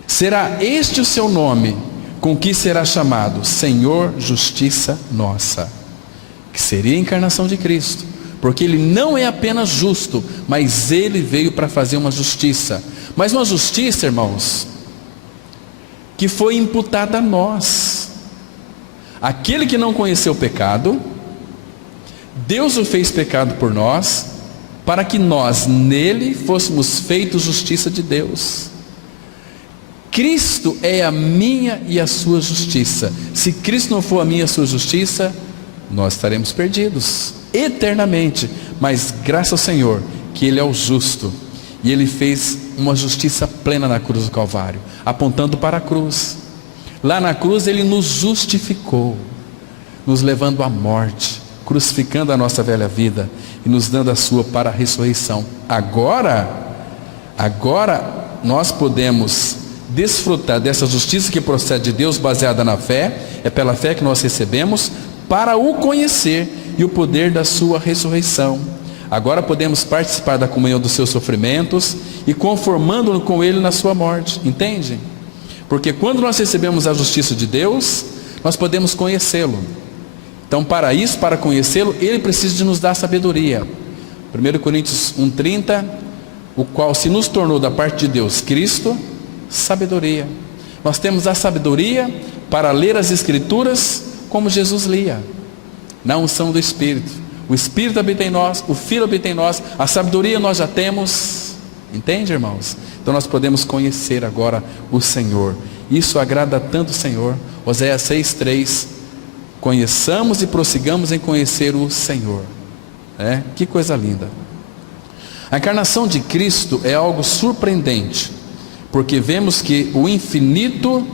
Será este o seu nome, com que será chamado Senhor Justiça Nossa. Que seria a encarnação de Cristo, porque ele não é apenas justo, mas ele veio para fazer uma justiça. Mas uma justiça, irmãos, que foi imputada a nós. Aquele que não conheceu o pecado, Deus o fez pecado por nós, para que nós nele fôssemos feitos justiça de Deus. Cristo é a minha e a sua justiça. Se Cristo não for a minha e a sua justiça, nós estaremos perdidos eternamente. Mas graças ao Senhor, que Ele é o justo, e Ele fez uma justiça plena na cruz do Calvário, apontando para a cruz. Lá na cruz Ele nos justificou, nos levando à morte, crucificando a nossa velha vida e nos dando a sua para a ressurreição. Agora nós podemos desfrutar dessa justiça que procede de Deus, baseada na fé. É pela fé que nós recebemos, para o conhecer e o poder da sua ressurreição. Agora podemos participar da comunhão dos seus sofrimentos e conformando-nos com Ele na sua morte. Entende? Porque quando nós recebemos a justiça de Deus, nós podemos conhecê-lo. Então, para isso, para conhecê-lo, Ele precisa de nos dar sabedoria. 1 Coríntios 1,30, o qual se nos tornou da parte de Deus Cristo, sabedoria. Nós temos a sabedoria para ler as Escrituras como Jesus lia, na unção do Espírito. O Espírito habita em nós, o Filho habita em nós, a sabedoria nós já temos. Entende, irmãos? Então nós podemos conhecer agora o Senhor. Isso agrada tanto o Senhor. Oséias 6,3: conheçamos e prossigamos em conhecer o Senhor. Que coisa linda. A encarnação de Cristo é algo surpreendente, porque vemos que o infinito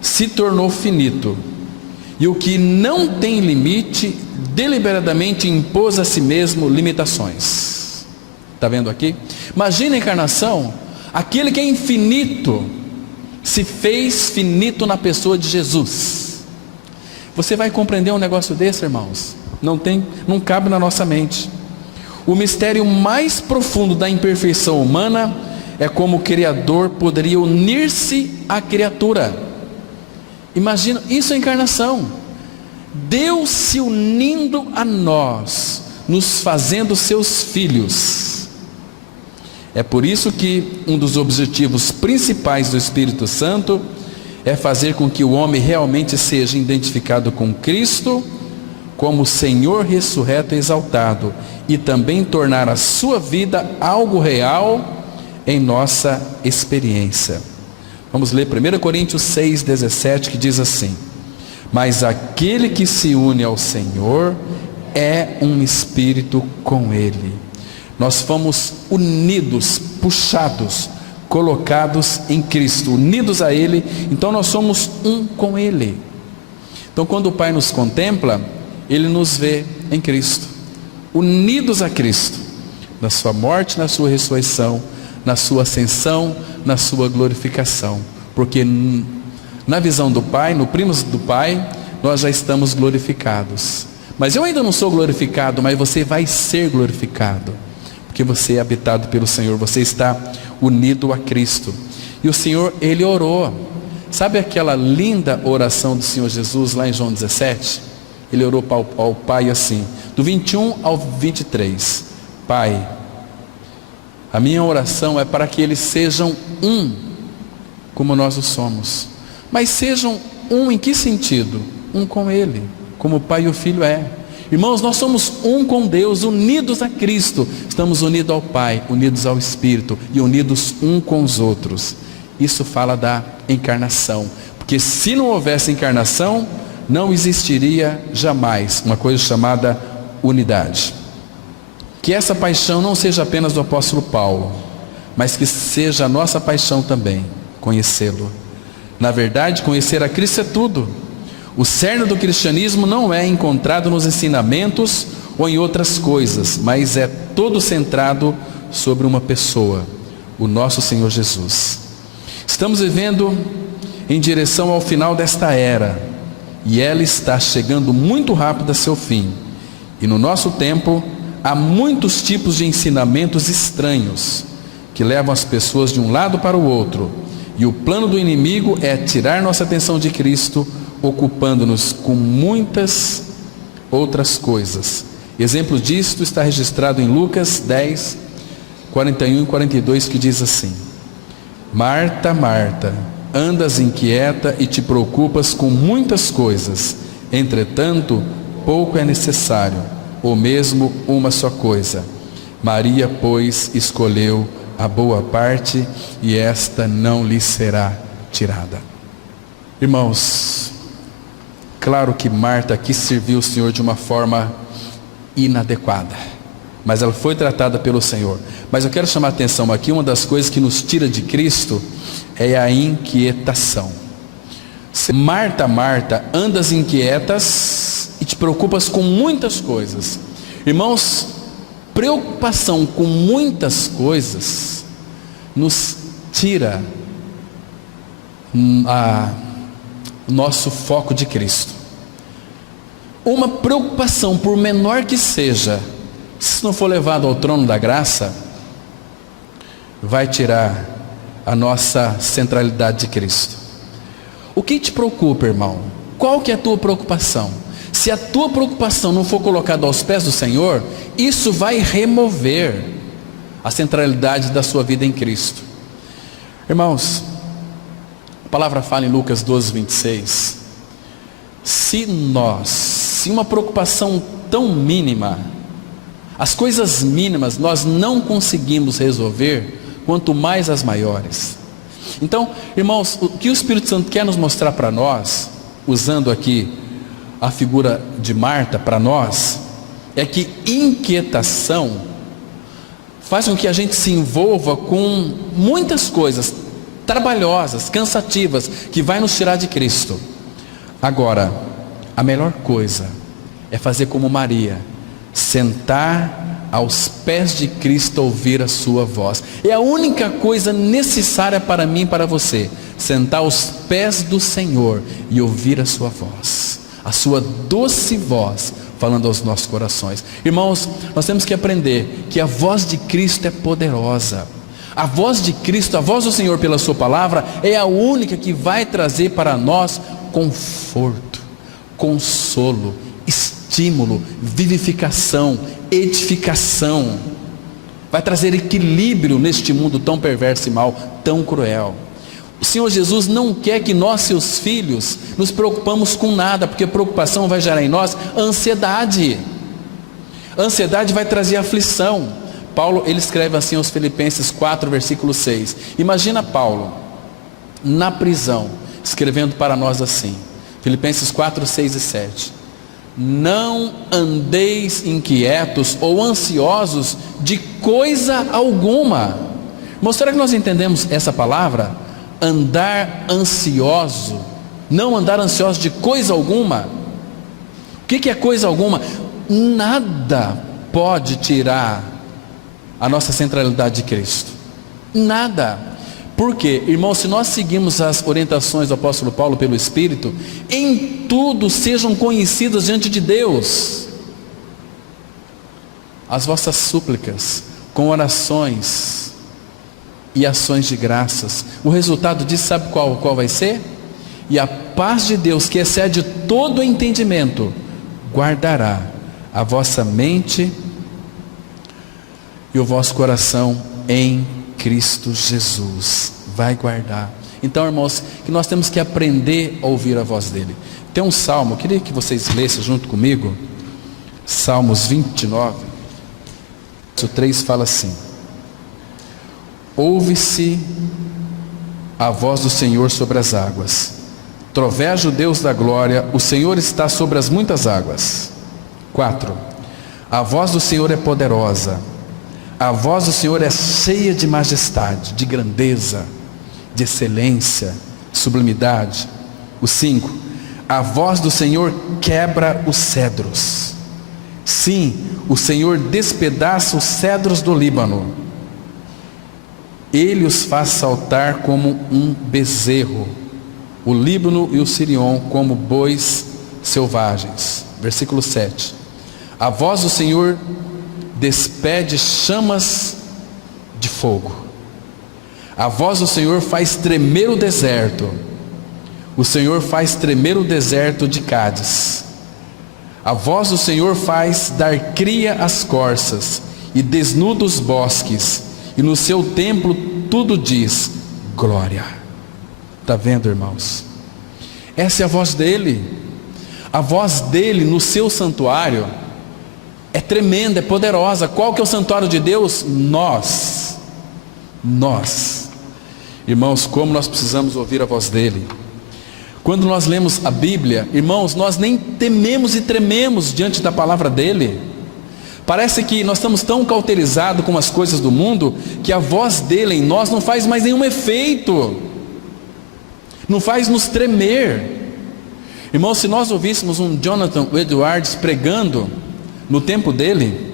se tornou finito, e o que não tem limite deliberadamente impôs a si mesmo limitações. Está vendo aqui? Imagina a encarnação. Aquele que é infinito se fez finito na pessoa de Jesus. Você vai compreender um negócio desse, irmãos? Não cabe na nossa mente. O mistério mais profundo da imperfeição humana é como o Criador poderia unir-se à criatura. Imagina, isso é encarnação. Deus se unindo a nós, nos fazendo seus filhos. É por isso que um dos objetivos principais do Espírito Santo é fazer com que o homem realmente seja identificado com Cristo como Senhor ressurreto e exaltado, e também tornar a sua vida algo real em nossa experiência. Vamos ler 1 Coríntios 6,17, que diz assim: mas aquele que se une ao Senhor é um espírito com Ele. Nós fomos unidos, puxados, colocados em Cristo, unidos a Ele, então nós somos um com Ele. Então quando o Pai nos contempla, Ele nos vê em Cristo, unidos a Cristo, na sua morte, na sua ressurreição, na sua ascensão, na sua glorificação, porque na visão do Pai, no primos do Pai, nós já estamos glorificados. Mas eu ainda não sou glorificado, mas você vai ser glorificado, porque você é habitado pelo Senhor, você está unido a Cristo. E o Senhor, Ele orou. Sabe aquela linda oração do Senhor Jesus lá em João 17? Ele orou ao Pai assim, do 21 ao 23: Pai, a minha oração é para que eles sejam um, como nós o somos. Mas sejam um em que sentido? Um com Ele, como o Pai e o Filho é. Irmãos, nós somos um com Deus, unidos a Cristo. Estamos unidos ao Pai, unidos ao Espírito e unidos um com os outros. Isso fala da encarnação, porque se não houvesse encarnação, não existiria jamais uma coisa chamada unidade. Que essa paixão não seja apenas do apóstolo Paulo, mas que seja a nossa paixão também, conhecê-lo. Na verdade, conhecer a Cristo é tudo. O cerne do cristianismo não é encontrado nos ensinamentos ou em outras coisas, mas é todo centrado sobre uma pessoa, o nosso Senhor Jesus. Estamos vivendo em direção ao final desta era, e ela está chegando muito rápido a seu fim. E no nosso tempo, há muitos tipos de ensinamentos estranhos, que levam as pessoas de um lado para o outro, e o plano do inimigo é tirar nossa atenção de Cristo, ocupando-nos com muitas outras coisas. Exemplo disto está registrado em Lucas 10, 41 e 42, que diz assim: Marta, Marta, andas inquieta e te preocupas com muitas coisas, entretanto, pouco é necessário, ou mesmo uma só coisa. Maria, pois, escolheu a boa parte, e esta não lhe será tirada. Irmãos, claro que Marta quis servir o Senhor de uma forma inadequada, mas ela foi tratada pelo Senhor. Mas eu quero chamar a atenção aqui, uma das coisas que nos tira de Cristo é a inquietação. Marta, Marta, andas inquietas e te preocupas com muitas coisas. Irmãos, preocupação com muitas coisas nos tira o nosso foco de Cristo. Uma preocupação, por menor que seja, se não for levado ao trono da graça, vai tirar a nossa centralidade de Cristo. O que te preocupa, irmão? Qual que é a tua preocupação? Se a tua preocupação não for colocada aos pés do Senhor, isso vai remover a centralidade da sua vida em Cristo. Irmãos, a palavra fala em Lucas 12, 26, se uma preocupação tão mínima, as coisas mínimas nós não conseguimos resolver, quanto mais as maiores. Então, irmãos, o que o Espírito Santo quer nos mostrar para nós, usando aqui a figura de Marta para nós, é que inquietação faz com que a gente se envolva com muitas coisas trabalhosas, cansativas, que vai nos tirar de Cristo. Agora, a melhor coisa é fazer como Maria, sentar aos pés de Cristo, ouvir a sua voz. É a única coisa necessária para mim e para você, sentar aos pés do Senhor e ouvir a sua voz, a sua doce voz, falando aos nossos corações. Irmãos, nós temos que aprender que a voz de Cristo é poderosa. A voz de Cristo, a voz do Senhor pela sua palavra, é a única que vai trazer para nós conforto, consolo, estímulo, vivificação, edificação. Vai trazer equilíbrio neste mundo tão perverso e mal, tão cruel. O Senhor Jesus não quer que nós, seus filhos, nos preocupamos com nada, porque preocupação vai gerar em nós ansiedade. A ansiedade vai trazer aflição. Paulo, ele escreve assim aos Filipenses 4, versículo 6. Imagina Paulo, na prisão, escrevendo para nós assim, Filipenses 4, 6 e 7. Não andeis inquietos ou ansiosos de coisa alguma. Mostrar que nós entendemos essa palavra, andar ansioso, não andar ansioso de coisa alguma. O que é coisa alguma? Nada pode tirar a nossa centralidade de Cristo. Nada. Por quê? Irmãos, se nós seguimos as orientações do apóstolo Paulo pelo Espírito, em tudo sejam conhecidas diante de Deus as vossas súplicas, com orações e ações de graças. O resultado disso, sabe qual vai ser? E a paz de Deus, que excede todo o entendimento, guardará a vossa mente e o vosso coração em Cristo Jesus. Vai guardar. Então, irmãos, que nós temos que aprender a ouvir a voz dele. Tem um salmo, eu queria que vocês lessem junto comigo. Salmos 29, verso 3 fala assim: ouve-se a voz do Senhor sobre as águas, troveja o Deus da glória, o Senhor está sobre as muitas águas. 4. A voz do Senhor é poderosa, a voz do Senhor é cheia de majestade, de grandeza, de excelência, sublimidade. O 5. A voz do Senhor quebra os cedros. Sim, o Senhor despedaça os cedros do Líbano. Ele os faz saltar como um bezerro, o Líbano e o Sirion como bois selvagens. Versículo 7. A voz do Senhor despede chamas de fogo. A voz do Senhor faz tremer o deserto. O Senhor faz tremer o deserto de Cádiz. A voz do Senhor faz dar cria às corças e desnuda os bosques, e no seu templo tudo diz glória. Está vendo, irmãos? Essa é a voz dele. A voz dele no seu santuário é tremenda, é poderosa. Qual que é o santuário de Deus? Nós. Irmãos, como nós precisamos ouvir a voz dele. Quando nós lemos a Bíblia, irmãos, nós nem tememos e trememos diante da palavra dele. Parece que nós estamos tão cauterizados com as coisas do mundo, que a voz dele em nós não faz mais nenhum efeito, não faz nos tremer. Irmãos, se nós ouvíssemos um Jonathan Edwards pregando no tempo dele,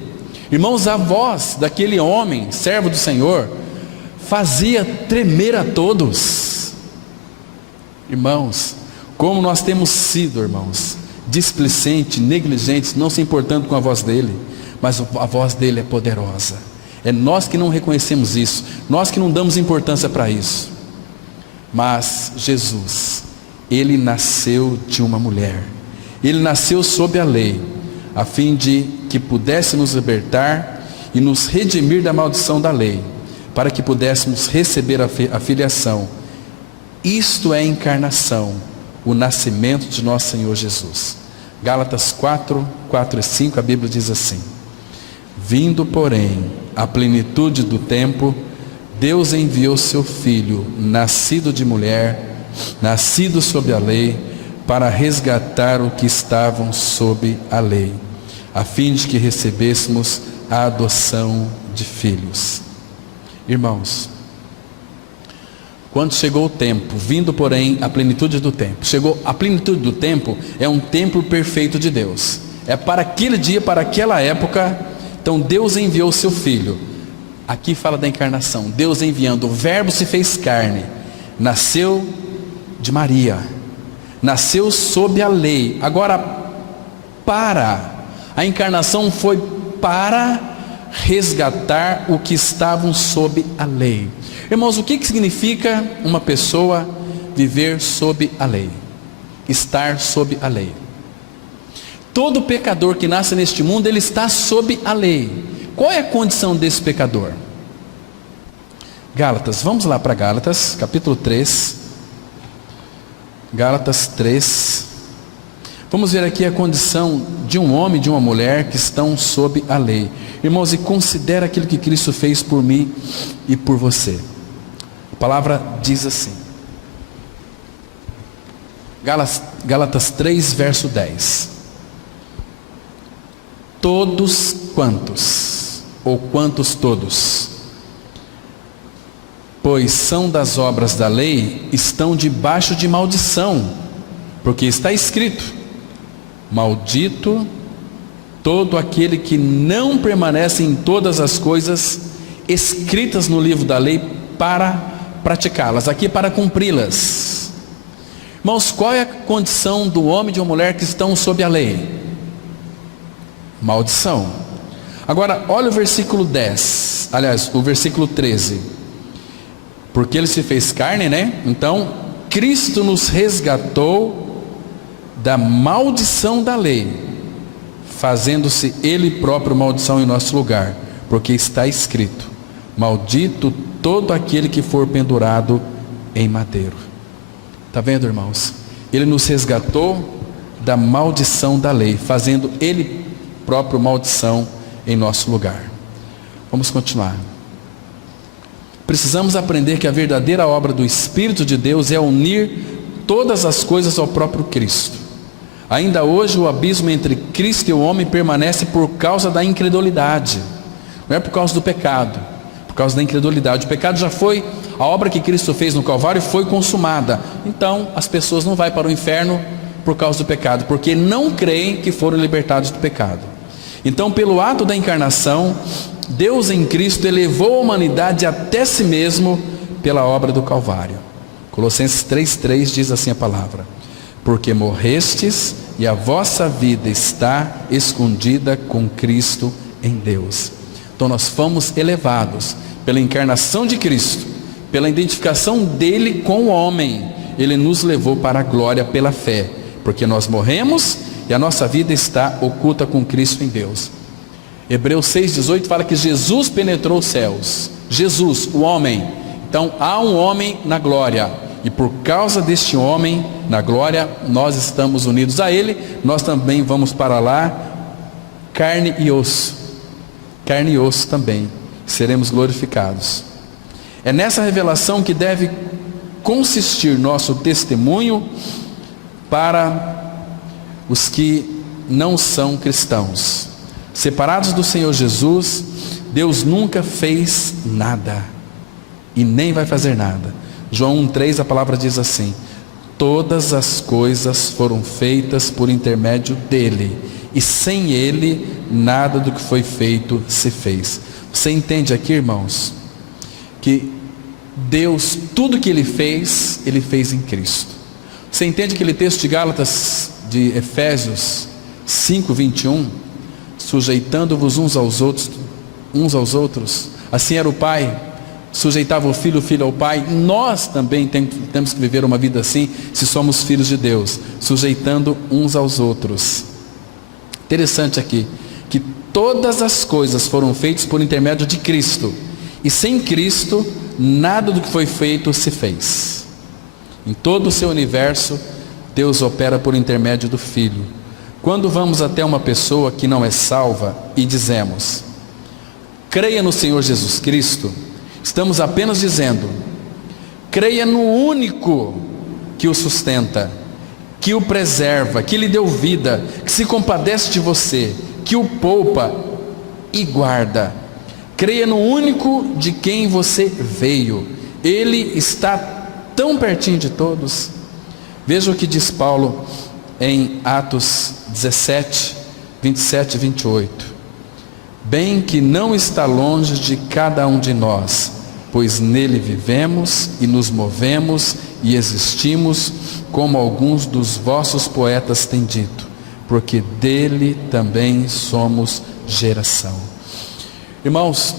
irmãos, a voz daquele homem, servo do Senhor, fazia tremer a todos. Irmãos, como nós temos sido, irmãos, displicentes, negligentes, não se importando com a voz dele, mas a voz dele é poderosa. É nós que não reconhecemos isso, nós que não damos importância para isso. Mas Jesus, ele nasceu de uma mulher, ele nasceu sob a lei, a fim de que pudesse nos libertar e nos redimir da maldição da lei, para que pudéssemos receber a filiação. Isto é a encarnação, o nascimento de nosso Senhor Jesus. Gálatas 4, 4 e 5, a Bíblia diz assim: vindo, porém, a plenitude do tempo, Deus enviou seu Filho, nascido de mulher, nascido sob a lei, para resgatar o que estavam sob a lei, a fim de que recebêssemos a adoção de filhos. Irmãos, quando chegou o tempo, vindo porém a plenitude do tempo, chegou a plenitude do tempo, é um tempo perfeito de Deus, é para aquele dia, para aquela época. Então Deus enviou o seu Filho. Aqui fala da encarnação, Deus enviando, o verbo se fez carne, nasceu de Maria, nasceu sob a lei. Agora, a encarnação foi para resgatar o que estavam sob a lei. Irmãos, o que significa uma pessoa viver sob a lei? Estar sob a lei. Todo pecador que nasce neste mundo, ele está sob a lei. Qual é a condição desse pecador? Gálatas, vamos lá para Gálatas, capítulo 3. Gálatas 3. Vamos ver aqui a condição de um homem e de uma mulher que estão sob a lei. Irmãos, e considera aquilo que Cristo fez por mim e por você. A palavra diz assim. Gálatas 3, verso 10. Todos quantos, ou quantos todos, pois são das obras da lei, estão debaixo de maldição, porque está escrito: maldito todo aquele que não permanece em todas as coisas escritas no livro da lei para praticá-las, aqui para cumpri-las. Irmãos, qual é a condição do homem e de uma mulher que estão sob a lei? Maldição. Agora, olha o versículo 10, aliás, o versículo 13. Porque ele se fez carne, né? Então, Cristo nos resgatou da maldição da lei, fazendo-se ele próprio maldição em nosso lugar, porque está escrito: maldito todo aquele que for pendurado em madeiro. Está vendo, irmãos? Ele nos resgatou da maldição da lei, fazendo ele próprio maldição em nosso lugar. Vamos continuar. Precisamos aprender que a verdadeira obra do Espírito de Deus é unir todas as coisas ao próprio Cristo. Ainda hoje o abismo entre Cristo e o homem permanece por causa da incredulidade. Não é por causa do pecado, por causa da incredulidade. O pecado já foi, a obra que Cristo fez no Calvário foi consumada. Então as pessoas não vão para o inferno por causa do pecado, porque não creem que foram libertados do pecado. Então, pelo ato da encarnação, Deus em Cristo elevou a humanidade até si mesmo pela obra do Calvário. Colossenses 3,3 diz assim a palavra: porque morrestes e a vossa vida está escondida com Cristo em Deus. Então nós fomos elevados pela encarnação de Cristo, pela identificação dele com o homem. Ele nos levou para a glória pela fé, porque nós morremos e a nossa vida está oculta com Cristo em Deus. Hebreus 6,18 fala que Jesus penetrou os céus. Jesus, o homem. Então há um homem na glória, e por causa deste homem na glória, nós estamos unidos a ele. Nós também vamos para lá, carne e osso também, seremos glorificados. É nessa revelação que deve consistir nosso testemunho para os que não são cristãos. Separados do Senhor Jesus, Deus nunca fez nada e nem vai fazer nada. João 1,3, a palavra diz assim: todas as coisas foram feitas por intermédio dele, e sem ele nada do que foi feito se fez. Você entende aqui, irmãos, que Deus, tudo que ele fez em Cristo. Você entende aquele texto de Gálatas, de Efésios 5:21, sujeitando-vos uns aos outros, assim era o Pai, sujeitava o filho ao Pai. Nós também temos que viver uma vida assim, se somos filhos de Deus, sujeitando uns aos outros. Interessante aqui, que todas as coisas foram feitas por intermédio de Cristo, e sem Cristo, nada do que foi feito se fez. Em todo o seu universo, Deus opera por intermédio do Filho. Quando vamos até uma pessoa que não é salva e dizemos: creia no Senhor Jesus Cristo, estamos apenas dizendo: creia no único que o sustenta, que o preserva, que lhe deu vida, que se compadece de você, que o poupa e guarda. Creia no único de quem você veio. Ele está tão pertinho de todos. Veja o que diz Paulo em Atos 17, 27 e 28. Bem que não está longe de cada um de nós, pois nele vivemos e nos movemos e existimos, como alguns dos vossos poetas têm dito, porque dele também somos geração. Irmãos,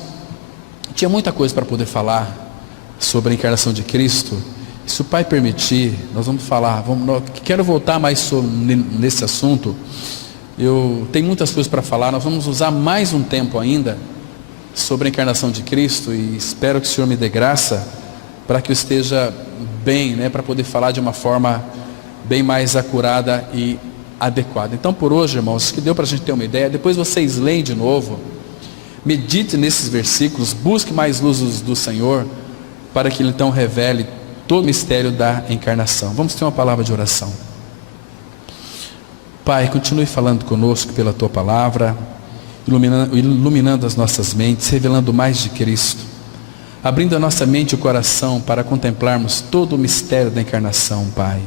tinha muita coisa para poder falar sobre a encarnação de Cristo. Se o Pai permitir, nós vamos falar. Quero voltar mais nesse assunto. Eu tenho muitas coisas para falar. Nós vamos usar mais um tempo ainda sobre a encarnação de Cristo, e espero que o Senhor me dê graça para que eu esteja bem, para poder falar de uma forma bem mais acurada e adequada. Então, por hoje, irmãos, que deu para a gente ter uma ideia. Depois vocês leem de novo, medite nesses versículos, busque mais luzes do Senhor, para que Ele então revele todo o mistério da encarnação. Vamos ter uma palavra de oração. Pai, continue falando conosco pela Tua palavra, iluminando as nossas mentes, revelando mais de Cristo, abrindo a nossa mente e o coração para contemplarmos todo o mistério da encarnação, Pai.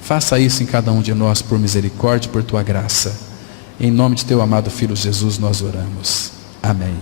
Faça isso em cada um de nós, por misericórdia e por Tua graça. Em nome de Teu amado Filho Jesus nós oramos. Amém.